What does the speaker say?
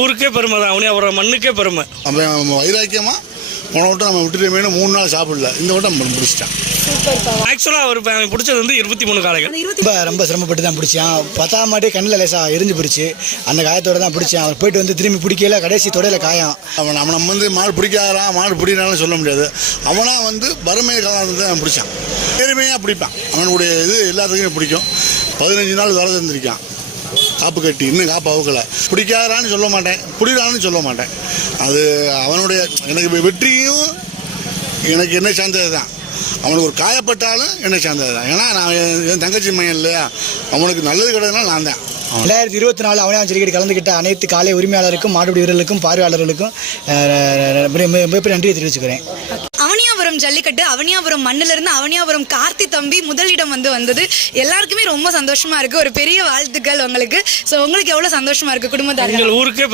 ஊருக்கே பெருமை தான், அவனியாபுரம் மண்ணுக்கே பெருமை. அவன் வைராக்கியமாக போன வட்டம் நம்ம விட்டுட்டோமேனு 3 நாள் சாப்பிடல, இந்த வட்டம் பிடிச்சிட்டான். ஆக்சுவலாக அவன் பிடிச்சது வந்து 23 காளைகள். ரொம்ப சிரமப்பட்டு தான் பிடிச்சான். 10ஆம் மாட்டே கண்ணில் லேசாக எரிஞ்சு போச்சு. அந்த காயத்தோட தான் பிடிச்சான். அவர் போயிட்டு வந்து திரும்பி பிடிக்கல, கடைசி தொடையில காயம். அவன் நம்ம வந்து மாடு பிடிக்காதான், மாடு பிடிக்கிறான்னு சொல்ல முடியாது. அவனா வந்து வறுமை காலத்தை அவன் பிடிச்சான். பெருமையாக பிடிப்பான். அவனுடைய இது எல்லாத்துக்குமே பிடிக்கும். 15 நாள் விரதம் இருந்திருக்கான், காப்பு கட்டி. இன்னும் காப்பு அவுக்கலை. பிடிக்காதான்னு சொல்ல மாட்டேன், பிடிக்கிறான்னு சொல்ல மாட்டேன். அது அவனுடைய எனக்கு வெற்றியும் எனக்கு என்ன சார்ந்தது தான். அவனுக்கு ஒரு காயப்பட்டாலும் என்ன சார்ந்தது தான். ஏன்னா நான் என் தங்கச்சி மையம் இல்லையா, அவனுக்கு நல்லது கிடையாதுனால நான் தான். 2024 அவனியாபுரம் ஜல்லிக்கட்டு கலந்துக்கிட்ட அனைத்து காலை உரிமையாளருக்கும், மாடுபிடி வீரர்களுக்கும், பார்வையாளர்களுக்கும் மிகப்பெரிய நன்றியை தெரிவிச்சுக்கிறேன். அவனியாபுரம் ஜல்லிக்கட்டு அவனியாபுரம் மண்ணிலிருந்து அவனியாபுரம் கார்த்தி தம்பி முதலிடம் வந்தது எல்லாருக்குமே ரொம்ப சந்தோஷமா இருக்கு. ஒரு பெரிய வாழ்த்துக்கள் உங்களுக்கு. ஸோ உங்களுக்கு எவ்வளோ சந்தோஷமா இருக்கு குடும்பத்தார்கள்? ஊருக்கே